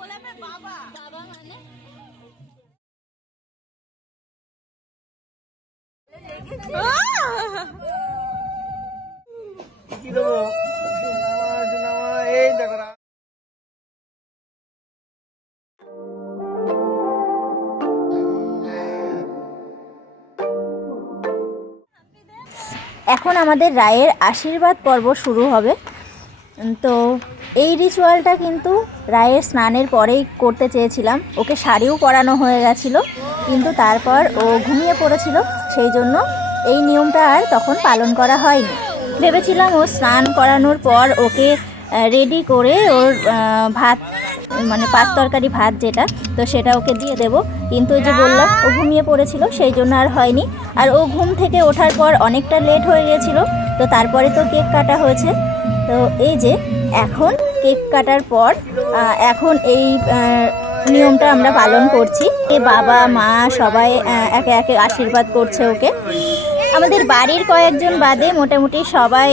গোলাপের বাবা বাবা মানে এখন আমাদের রায়ের আশীর্বাদ পর্ব শুরু হবে। তো এই রিচুয়ালটা কিন্তু রায়ের স্নানের পরেই করতে চেয়েছিলাম। ওকে শাড়িও পরানো হয়ে গেছিলো, কিন্তু তারপর ও ঘুমিয়ে পড়েছিল, সেই জন্য এই নিয়মটা আর তখন পালন করা হয়নি। ভেবেছিলাম ও স্নান করানোর পর ওকে রেডি করে ওর ভাত, মানে পাঁচ তরকারি ভাত যেটা, তো সেটা ওকে দিয়ে দেব, কিন্তু ওই যে বললাম ও ঘুমিয়ে পড়েছিল, সেই জন্য আর হয়নি। আর ও ঘুম থেকে ওঠার পর অনেকটা লেট হয়ে গেছিলো, তো তারপরে তো কেক কাটা হয়েছে। তো এই যে এখন কেক কাটার পর এখন এই নিয়মটা আমরা পালন করছি। বাবা মা সবাই একে একে আশীর্বাদ করছে ওকে। আমাদের বাড়ির কয়েকজন বাদে মোটামুটি সবাই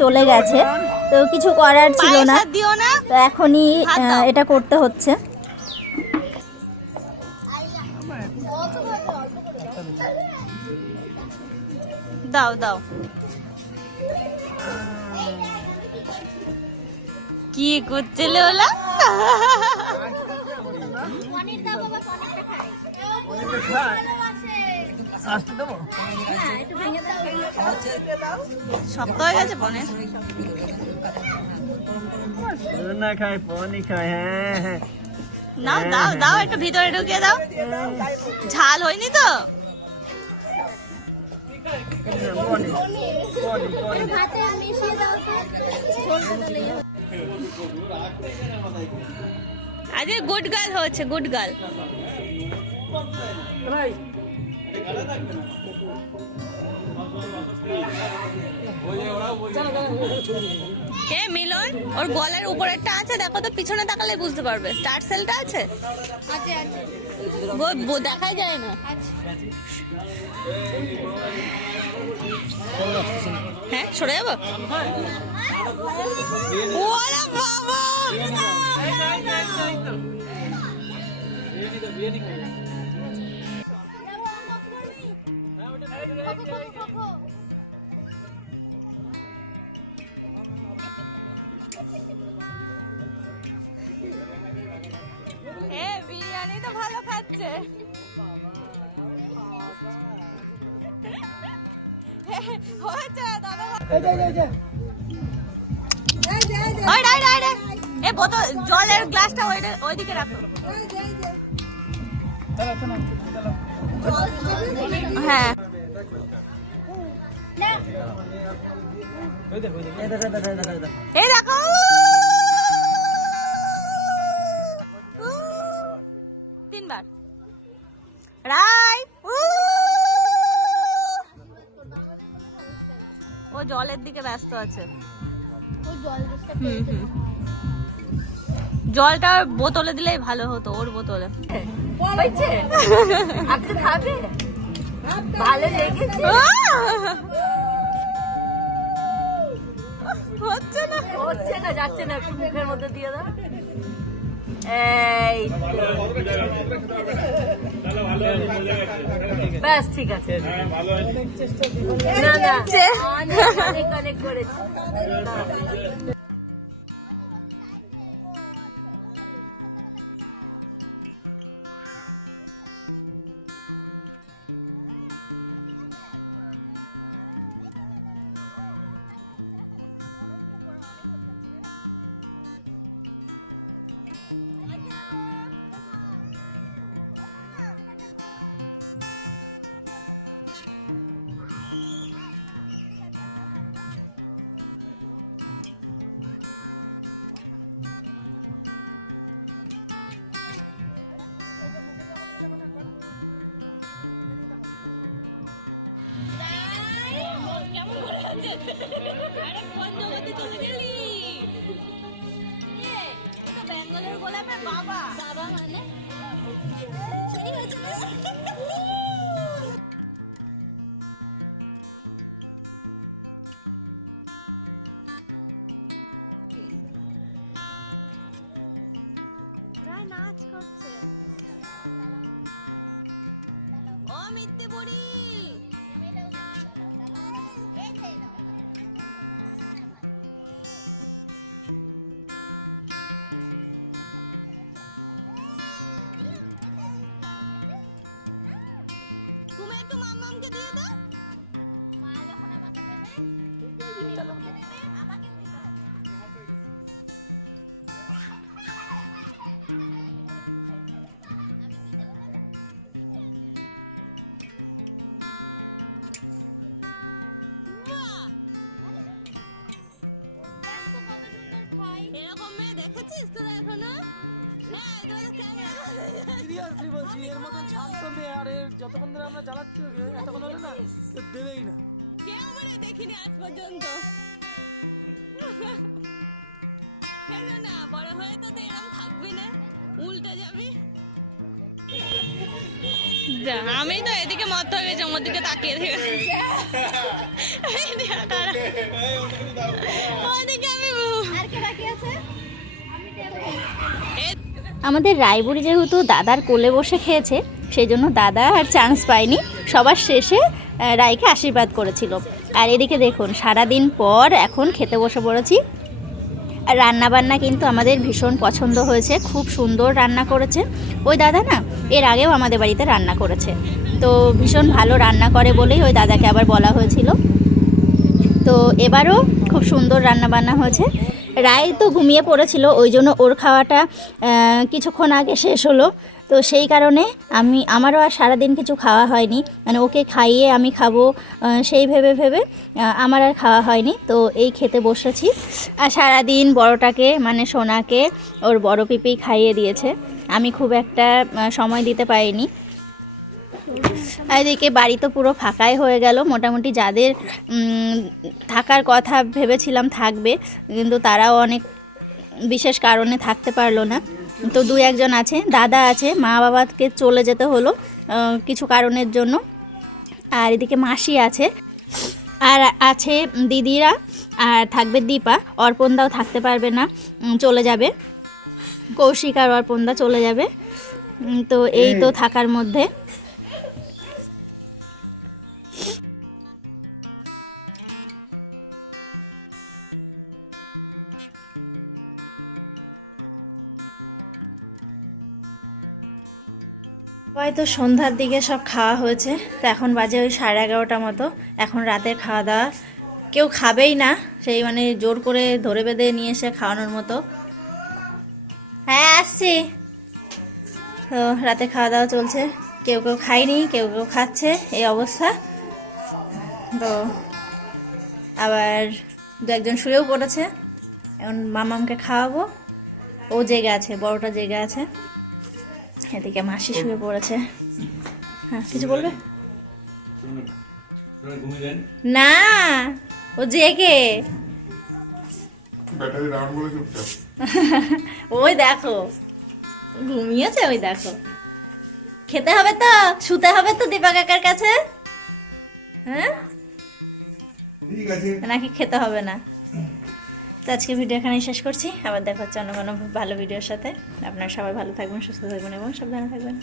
চলে গেছে, তো কিছু করার ছিল না, তো এখনই এটা করতে হচ্ছে। দাও দাও, কি করছিলে ওলা? শক্ত হয়ে গেছে পনির। নাও দাও দাও, একটু ভিতরে ঢুকিয়ে দাও। ঝাল হয়নি তো? আরে গুড গার্ল হচ্ছে, গুড গার্ল। কে মিলন? ওর গলার উপরেরটা আছে, দেখো তো, পিছনে তাকালে বুঝতে পারবে। স্টার সেলটা আছে, দেখাই যায় না। হ্যাঁ, সরে যাবো। ওরে বাবা, বিরিয়ানি তো ভালো খাচ্ছে। বোতল জলের গ্লাসটা ওইদিকে রাখো। হ্যাঁ, এই দেখো, তিনবার রাই। ও জলের দিকে ব্যস্ত আছে। জলটা বোতলে দিলেই ভালো হতো, ওর বোতলে। ভালো লেগেছে? হচ্ছে না, হচ্ছে না, যাচ্ছে না, একটু মুখের মধ্যে দিয়ে দাও। এই ব্যাস, ঠিক আছে। না না, অনেক করেছি। বেঙ্গলের গোলাপের বাবা বাবা মানে নাচ করছে। ও মিথ্যে বুড়ি, তুমি একটু মাম্মামকে দিয়ে দাও। এরকম মেয়ে দেখেছিস তোরা এখনো? সিরিয়াসলি বলছি, এর মতন শান্ত মেয়ে আর এর যতক্ষণ ধরে আমরা চালাচ্ছি ওকে এতক্ষণ হলে না তো দেবেই না। কেউ মানে দেখিনি আজ পর্যন্ত। কেন না, বড় হয়ে তো এরকম থাকবি না, উল্টে যাবি। আমি তো এদিকে মত হয়ে গেছি, আমার দিকে তাকিয়ে থেকে ওইদিকে আমি আমাদের রায়বুড়ি যেহেতু দাদার কোলে বসে খেয়েছে, সেই জন্য দাদা আর চান্স পায়নি, সবার শেষে রায়কে আশীর্বাদ করেছিল। আর এদিকে দেখুন সারাদিন পর এখন খেতে বসে পড়েছি। আর রান্নাবান্না কিন্তু আমাদের ভীষণ পছন্দ হয়েছে, খুব সুন্দর রান্না করেছে ওই দাদা না, এর আগেও আমাদের বাড়িতে রান্না করেছে, তো ভীষণ ভালো রান্না করে বলেই ওই দাদাকে আবার বলা হয়েছিল। তো এবারও খুব সুন্দর রান্না বান্না হয়েছে। রায় তো ঘুমিয়ে পড়েছিল, ওই জন্য ওর খাওয়াটা কিছুক্ষণ আগে শেষ হলো, তো সেই কারণে আমারও আর সারাদিন কিছু খাওয়া হয়নি, মানে ওকে খাইয়ে আমি খাবো সেই ভেবে আমার আর খাওয়া হয়নি। তো এই খেতে বসেছি, আর সারাদিন বড়টাকে মানে সোনাকে ওর বড় পিপি খাইয়ে দিয়েছে, আমি খুব একটা সময় দিতে পারিনি। এদিকে বাড়ি তো পুরো ফাঁকাই হয়ে গেল, মোটামুটি যাদের থাকার কথা ভেবেছিলাম থাকবে, কিন্তু তারাও অনেক বিশেষ কারণে থাকতে পারলো না। তো দু একজন আছে, দাদা আছে, মা বাবাকে চলে যেতে হলো কিছু কারণের জন্য। আর এদিকে মাসি আছে, আর আছে দিদিরা, আর থাকবে দীপা, অর্পণদাও থাকতে পারবে না, চলে যাবে, কৌশিক আর অর্পণদা চলে যাবে। তো এই তো থাকার মধ্যে হয়তো সন্ধ্যার দিকে সব খাওয়া হয়েছে, তো এখন বাজে ওই 11:30 মতো। এখন রাতের খাওয়া দাওয়া কেউ খাবেই না, সেই মানে জোর করে ধরে বেঁধে নিয়ে এসে খাওয়ানোর মতো। হ্যাঁ আসছি। তো রাতে খাওয়া দাওয়া চলছে, কেউ কেউ খায়নি, কেউ কেউ খাচ্ছে, এই অবস্থা। তো আবার দু একজন শুয়েও পড়েছে, এখন মামামকে খাওয়াবো, ও জেগে আছে, বড়টা জেগে আছে। এদিকে মাসি শুয়ে পড়েছে। হ্যাঁ কিছু বলবে না, ও জেগে। ওই দেখো ঘুমিয়েছে, ওই দেখো। খেতে হবে তো, শুতে হবে তো দীপা কাকার কাছে, হ্যাঁ নাকি খেতে হবে না? তো আজকে ভিডিও এখানেই শেষ করছি, আবার দেখা হচ্ছে অন্য কোনো ভালো ভিডিওর সাথে। আপনারা সবাই ভালো থাকবেন, সুস্থ থাকবেন এবং সাবধানে থাকবেন।